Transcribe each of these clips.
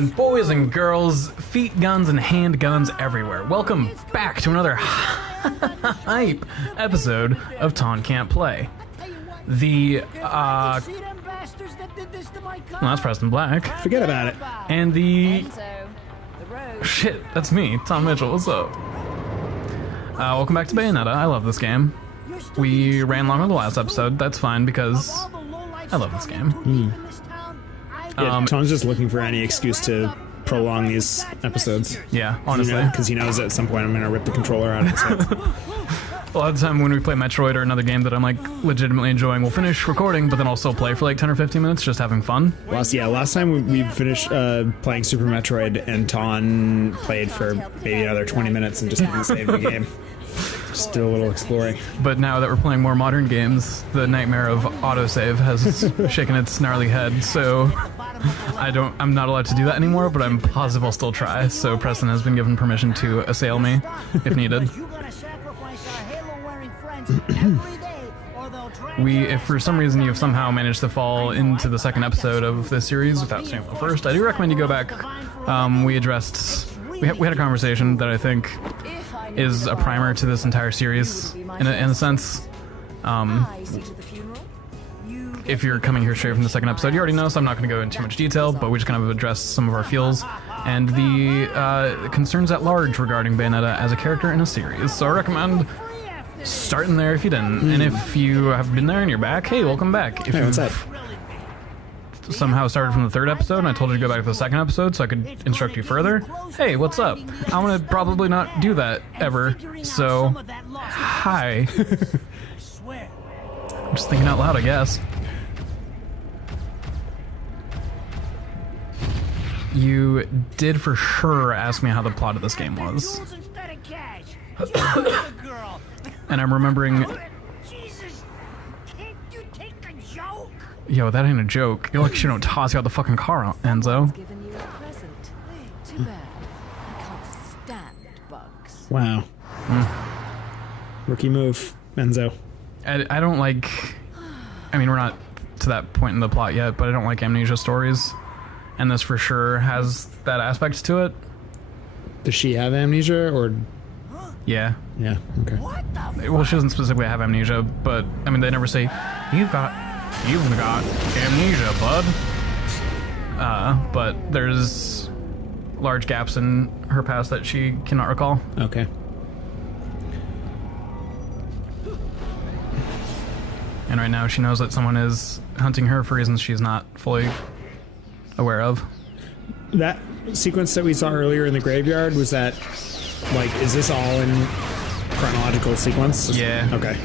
gentlemen, boys and girls, feet guns and handguns everywhere. Welcome back to another hype episode of Taun Can't Play. Well, that's Preston Black. Forget about it. And shit, that's me, Tom Mitchell. What's up? Welcome back to Bayonetta. I love this game. We ran long on the last episode. That's fine because I love this game. Yeah, Tom's just looking for any excuse to prolong these episodes. Yeah, honestly. Because he knows at some point I'm going to rip the controller out of his head. A lot of the time when we play Metroid or another game that I'm like legitimately enjoying, we'll finish recording, but then I'll still play for like 10 or 15 minutes just having fun. Last time we finished playing Super Metroid and Taun played for maybe another 20 minutes and just didn't save the game. Just did a little exploring. But now that we're playing more modern games, the nightmare of autosave has shaken its gnarly head, so I'm not allowed to do that anymore, but I'm positive I'll still try, so Preston has been given permission to assail me if needed. If for some reason you've somehow managed to fall into the second episode of this series without seeing the first, I do recommend you go back. We had a conversation that I think is a primer to this entire series in a sense. If you're coming here straight from the second episode, you already know, so I'm not going to go into too much detail, but we just kind of address some of our feels and the concerns at large regarding Bayonetta as a character in a series. So I recommend starting there if you didn't, and if you have been there and you're back, hey, welcome back. If what's up? Somehow started from the third episode and I told you to go back to the second episode so I could instruct you further, hey, what's up? I'm gonna probably not do that ever, so hi. I'm just thinking out loud, I guess. You did for sure ask me how the plot of this game was. And I'm remembering... Yo, that ain't a joke. You're like, you don't toss you out the fucking car, Enzo. Wow. Rookie move, Enzo. I don't like... I mean, we're not to that point in the plot yet, but I don't like amnesia stories. And this for sure has that aspect to it. Does she have amnesia, or...? Yeah. Yeah, okay. Well, she doesn't specifically have amnesia, but, I mean, they never say, You've got amnesia, bud. But there's large gaps in her past that she cannot recall. Okay. And right now she knows that someone is hunting her for reasons she's not fully aware of. That sequence that we saw earlier in the graveyard, was that, like, is this all in chronological sequence? Yeah. Okay.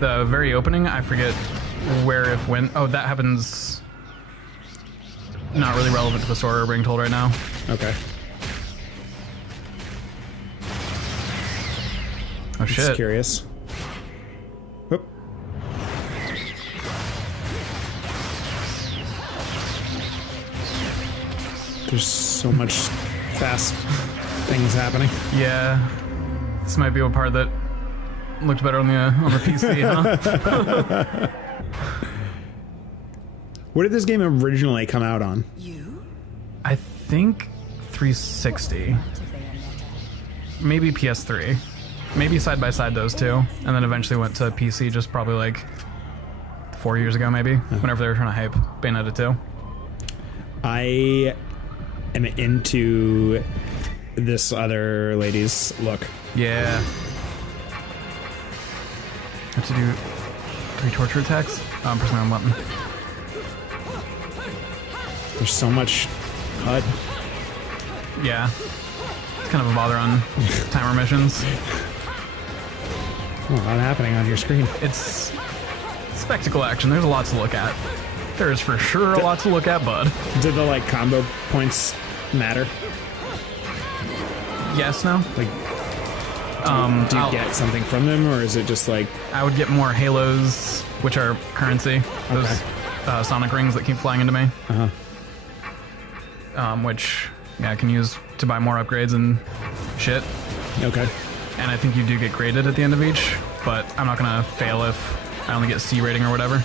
The very opening, I forget where, if, when. Oh, that happens. Not really relevant to the story we're being told right now. Okay. Oh shit. Just curious. Whoop. There's so much fast things happening. Yeah. This might be a part that looked better on the PC, huh? What did this game originally come out on? I think 360. Maybe PS3. Maybe side by side those two. And then eventually went to PC just probably like 4 years ago maybe. Whenever they were trying to hype Bayonetta 2. I am into this other lady's look. Yeah. I have to do 3 torture attacks? Oh, I'm pressing the wrong button. There's so much HUD. Yeah. It's kind of a bother on timer missions. Oh, a lot happening on your screen. It's spectacle action. There's a lot to look at. There is for sure a lot to look at, bud. Did the, like, combo points matter? Yes, no? Like, do you get something from them, or is it just like... I would get more halos, which are currency. Those sonic rings that keep flying into me. Uh-huh. Which, yeah, I can use to buy more upgrades and shit. Okay. And I think you do get graded at the end of each, but I'm not gonna fail if I only get C rating or whatever.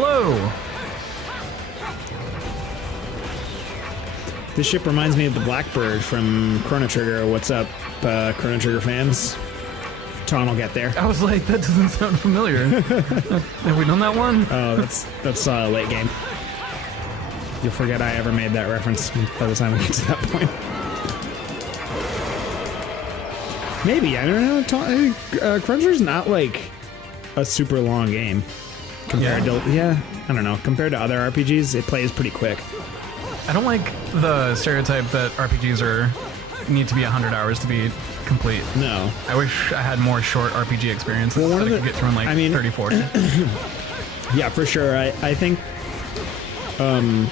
Hello! This ship reminds me of the Blackbird from Chrono Trigger. What's up, Chrono Trigger fans? Taun will get there. I was like, that doesn't sound familiar. Have we done that one? Oh, that's late game. You'll forget I ever made that reference by the time we get to that point. Maybe, I don't know. Chrono Trigger's not like a super long game compared to I don't know. Compared to other RPGs, it plays pretty quick. I don't like the stereotype that RPGs need to be 100 hours to be complete. No. I wish I had more short RPG experiences that I could get through in like 30, 40. Yeah, for sure. I think Chrono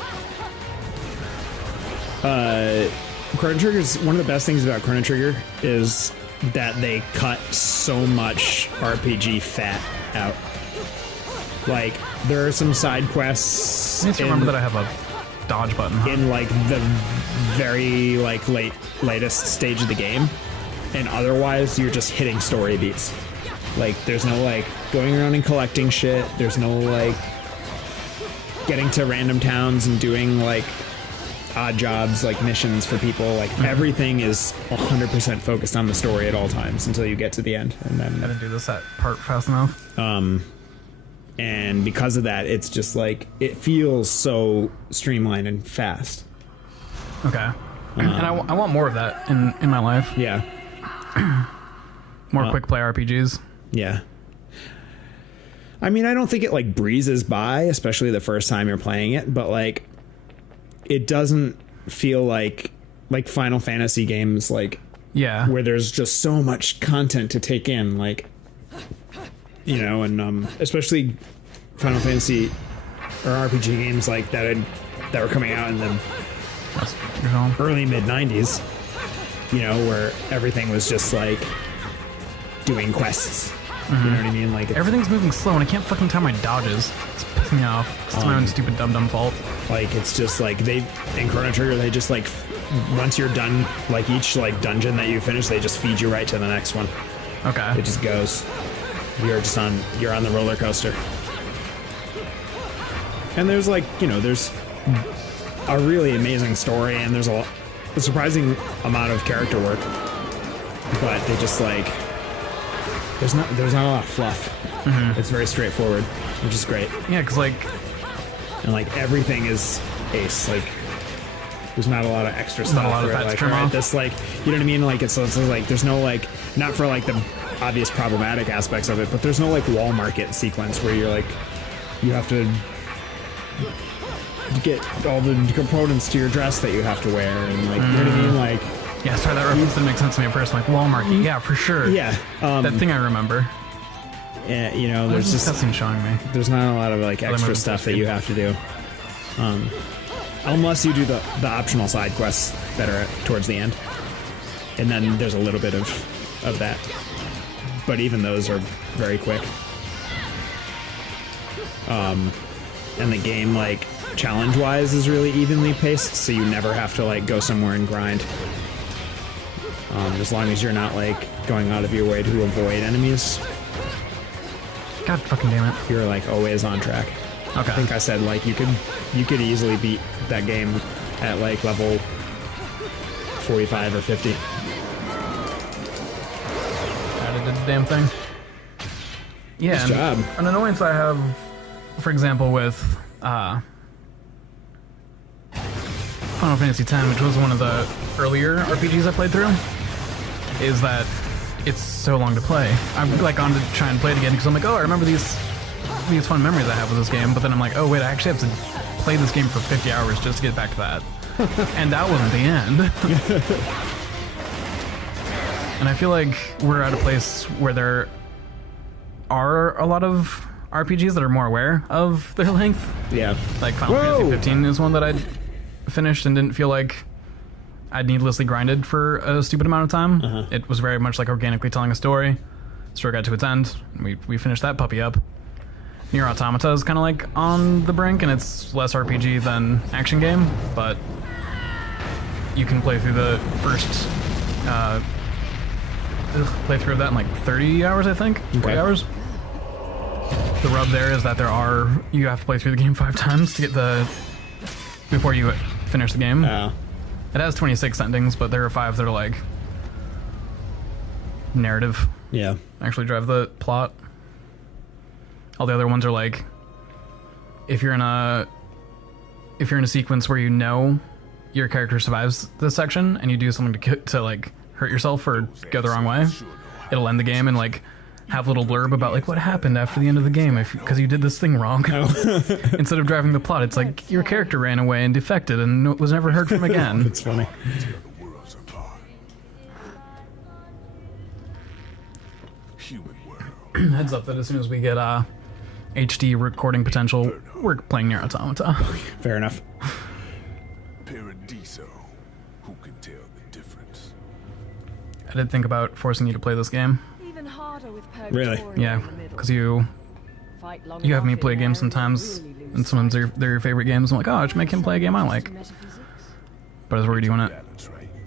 Trigger's one of the best things about Chrono Trigger is that they cut so much RPG fat out. Like, there are some side quests. I need to remember that I have a dodge button, huh? In like the very like latest stage of the game, and otherwise you're just hitting story beats. Like, there's no like going around and collecting shit. There's no like getting to random towns and doing like odd jobs, like missions for people. Like, everything is 100% focused on the story at all times until you get to the end. And then I didn't do that part fast enough. And because of that, it's just like, it feels so streamlined and fast. Okay. And I want more of that in my life. Yeah. More quick play RPGs. Yeah. I mean, I don't think it like breezes by, especially the first time you're playing it, but like, it doesn't feel like Final Fantasy games, like, where there's just so much content to take in, like, you know, and especially Final Fantasy or RPG games like that were coming out in the early mid-90s, you know, where everything was just like doing quests. You know what I mean? Like, everything's moving slow and I can't fucking time my dodges. It's pissing me off. It's my own stupid dumb fault. Like, it's just like in Chrono Trigger, they just like, once you're done, like each like dungeon that you finish, they just feed you right to the next one. Okay. It just goes. You're on the roller coaster. And there's like, you know, there's a really amazing story, and there's a surprising amount of character work. But they just like, there's not a lot of fluff. It's very straightforward, which is great. Yeah, because like, and like everything is ace. Like, there's not a lot of extra stuff. Not a lot of fat to trim off. This, like, you know what I mean? Like, it's like there's no like, not for like the obvious problematic aspects of it, but there's no like wall market sequence where you're like, you have to get all the components to your dress that you have to wear, and like, you know what I mean? Like, yeah, sorry, that reference didn't make sense to me at first. I'm like, wall market, yeah, for sure. Yeah, that thing I remember. Yeah, you know, there's just cutscene showing me. There's not a lot of like extra stuff that you have to do, unless you do the optional side quests that are towards the end, and then there's a little bit of that. But even those are very quick. And the game, like, challenge-wise is really evenly paced, so you never have to like go somewhere and grind. As long as you're not like going out of your way to avoid enemies. God fucking damn it. You're like always on track. Okay. I think I said like you could easily beat that game at like level 45 or 50. I did the damn thing. Yeah. Nice job. An annoyance I have, for example, with Final Fantasy X, which was one of the earlier RPGs I played through, is that it's so long to play. I'm like on to try and play it again because I'm like, oh, I remember these fun memories I have with this game, but then I'm like, oh wait, I actually have to play this game for 50 hours just to get back to that. And that wasn't the end. And I feel like we're at a place where there are a lot of RPGs that are more aware of their length. Yeah. Like Final Fantasy 15 is one that I finished and didn't feel like I'd needlessly grinded for a stupid amount of time. It was very much like organically telling a story. Story got to its end, and we finished that puppy up. Nier Automata is kind of like on the brink, and it's less RPG than action game, but you can play through the first playthrough of that in like 30 hours, I think. 40 hours. The rub there is that you have to play through the game 5 times to get before you finish the game. Oh. It has 26 endings, but there are 5 that are like narrative. Yeah. Actually drive the plot. All the other ones are like, if you're in a sequence where you know your character survives this section and you do something to like hurt yourself or go the wrong way, it'll end the game and like have a little blurb about like what happened after the end of the game because you did this thing wrong. Oh. Instead of driving the plot, it's like your character ran away and defected and was never heard from again. That's funny. Heads up that as soon as we get HD recording potential, we're playing Nier Automata. Fair enough. Paradiso, who can tell the difference? I did think about forcing you to play this game. Even harder with Really? Yeah, because you have me play games sometimes, and sometimes they're your favorite games. I'm like, oh, I should make him play a game I like. But I was worried you want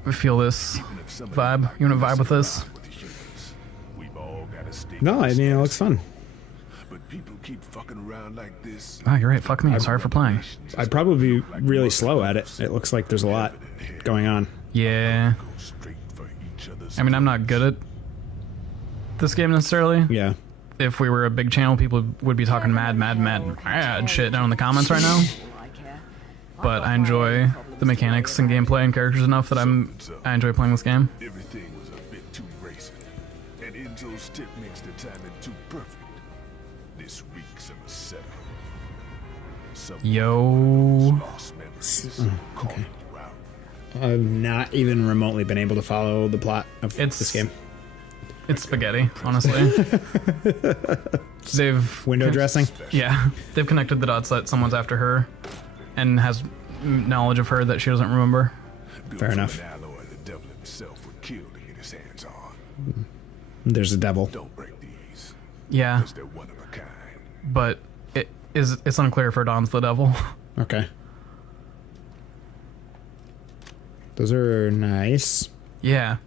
to feel this vibe. You want to vibe with this? No, I mean, it looks fun. But people keep fucking around like this. Oh, you're right. Fuck me. Sorry for playing. I'd probably be really slow at it. It looks like there's a lot going on. Yeah. I mean, I'm not good at this game necessarily. Yeah. If we were a big channel, people would be talking mad shit down in the comments right now. But I enjoy the mechanics and gameplay and characters enough that I enjoy playing this game. Everything was a bit too racing. And Enzo's tip makes the timing too perfect. This reeks of a setup. Yo. Okay. I've not even remotely been able to follow the plot of this game. It's spaghetti, honestly. They've window dressing. Yeah, they've connected the dots that someone's after her, and has knowledge of her that she doesn't remember. Fair enough. The devil himself would kill to get his hands on. There's a devil. Don't break these. Yeah, They're one of a kind. but it's unclear if Radon's the devil. Okay. Those are nice. Yeah.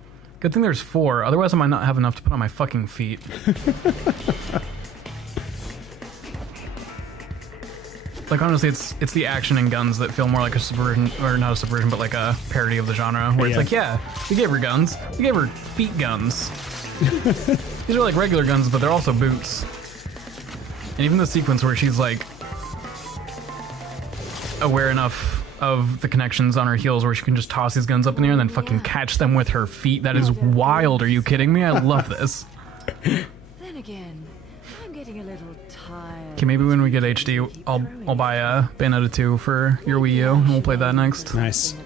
Good thing there's 4, otherwise I might not have enough to put on my fucking feet. Like, honestly, it's the action and guns that feel more like a subversion, or not a subversion, but like a parody of the genre, where it's like, yeah, we gave her guns. We gave her feet guns. These are like regular guns, but they're also boots. And even the sequence where she's like aware enough of the connections on her heels where she can just toss these guns up in the air and then fucking catch them with her feet. That is wild. Are you kidding me? I love this. Then again, I'm getting a little tired. Okay, maybe when we get HD, I'll buy Bayonetta 2 for your Wii U, and we'll play that next. Nice.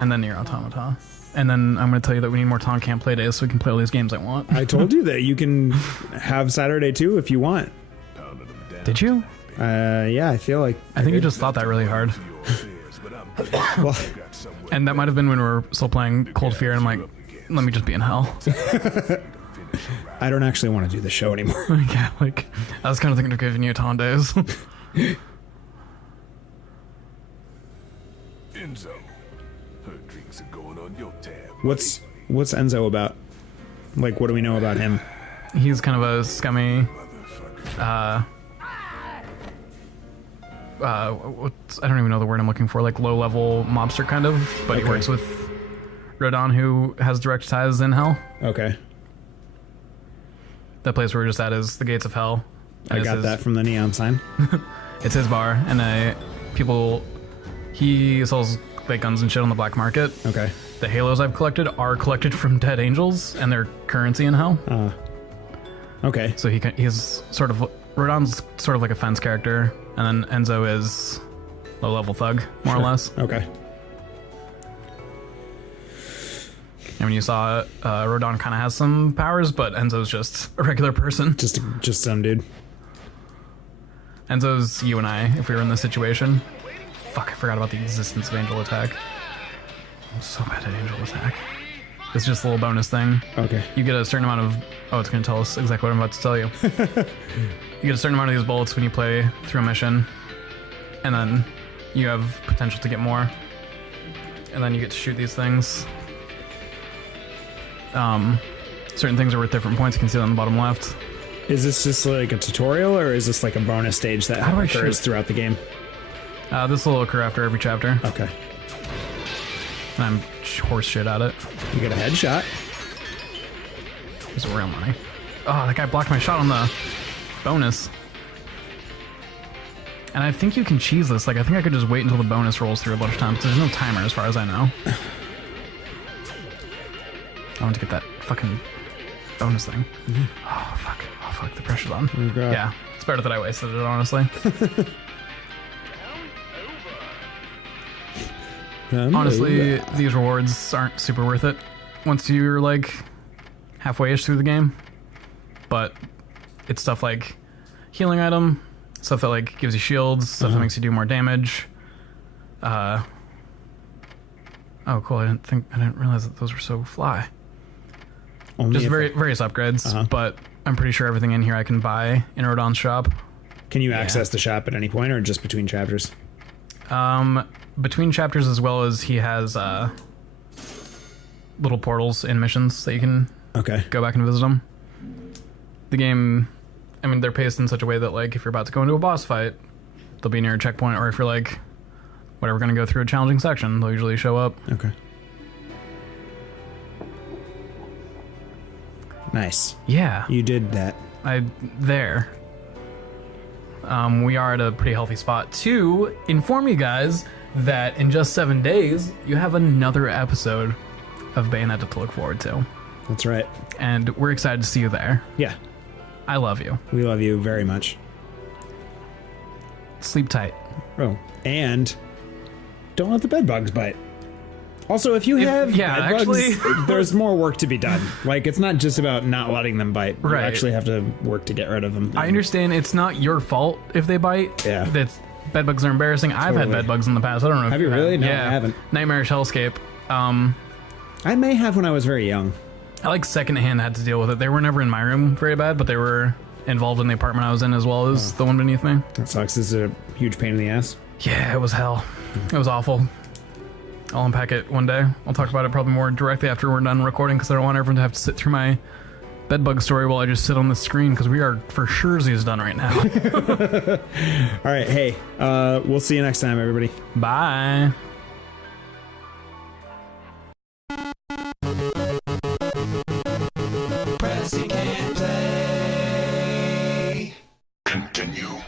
And then Nier Automata. And then I'm going to tell you that we need more Taun Camp play days so we can play all these games I want. I told you that you can have Saturday too if you want. Did you? Yeah, I feel like... I think you just thought that really hard. Well, And that might have been when we were still playing Cold Fear, and I'm like, let me just be in hell. I don't actually want to do the show anymore. Yeah, like, I was kind of thinking of giving you Taun days. Enzo, her drinks are going on your tab. What's Enzo about? Like, what do we know about him? He's kind of a scummy, I don't even know the word I'm looking for, like low-level mobster kind of, but he works with Rodon, who has direct ties in hell. Okay. That place we're just at is the Gates of Hell. I got that from the neon sign. It's his bar, and he sells like guns and shit on the black market. Okay. The halos I've collected are collected from dead angels, and they're currency in hell. Okay. So he's sort of, Rodon's sort of like a fence character, and then Enzo is low level thug, more or less. Okay. I mean, you saw Rodon kind of has some powers, but Enzo's just a regular person. Just some dude. Enzo's you and I, if we were in this situation. Fuck, I forgot about the existence of Angel Attack. I'm so bad at Angel Attack. It's just a little bonus thing. Okay. You get a certain amount of... Oh, it's going to tell us exactly what I'm about to tell you. You get a certain amount of these bullets when you play through a mission, and then you have potential to get more. And then you get to shoot these things. Certain things are worth different points. You can see that on the bottom left. Is this just like a tutorial, or is this like a bonus stage that How do I occurs shoot? throughout the game? This will occur after every chapter. Okay. And I'm horse shit at it. You get a headshot. It's real money. Oh, that guy blocked my shot on the bonus. And I think you can cheese this. Like, I think I could just wait until the bonus rolls through a bunch of times. There's no timer as far as I know. I want to get that fucking bonus thing. Oh, fuck. Oh, fuck. The pressure's on. Oh, God. Yeah. It's better that I wasted it, honestly. Honestly, these rewards aren't super worth it once you're, like, halfway-ish through the game. But it's stuff like healing item, stuff that, like, gives you shields, stuff that makes you do more damage. Oh, cool. I didn't realize that those were so fly. Only Just if- various upgrades, but I'm pretty sure everything in here I can buy in Rodon's shop. Can you access the shop at any point, or just between chapters? Between chapters, as well as he has little portals in missions that you can Okay. go back and visit them. The game, I mean, they're paced in such a way that, like, if you're about to go into a boss fight, they'll be near a checkpoint, or if you're, like, whatever, going to go through a challenging section, they'll usually show up. Okay. Nice. Yeah, You did that. there. We are at a pretty healthy spot to inform you guys that in just 7 days, you have another episode of Bayonetta to look forward to. That's right. And we're excited to see you there. Yeah. I love you. We love you very much. Sleep tight. Oh, and don't let the bed bugs bite. Also, if you have bed bugs, there's more work to be done. Like, it's not just about not letting them bite. You Right. actually have to work to get rid of them. I understand it's not your fault if they bite. Yeah. That's bed bugs are embarrassing. I've had Totally. bed bugs in the past. I don't know. If Have you really? No, I haven't. Nightmarish hellscape. I may have when I was very young. I like secondhand had to deal with it. They were never in my room very bad, but they were involved in the apartment I was in as well as the one beneath me. That sucks. This is a huge pain in the ass. Yeah, it was hell. It was awful. I'll unpack it one day. I'll talk about it probably more directly after we're done recording, because I don't want everyone to have to sit through my bedbug story while I just sit on the screen, because we are for sure done right now. All right. Hey, we'll see you next time, everybody. Bye. Continue.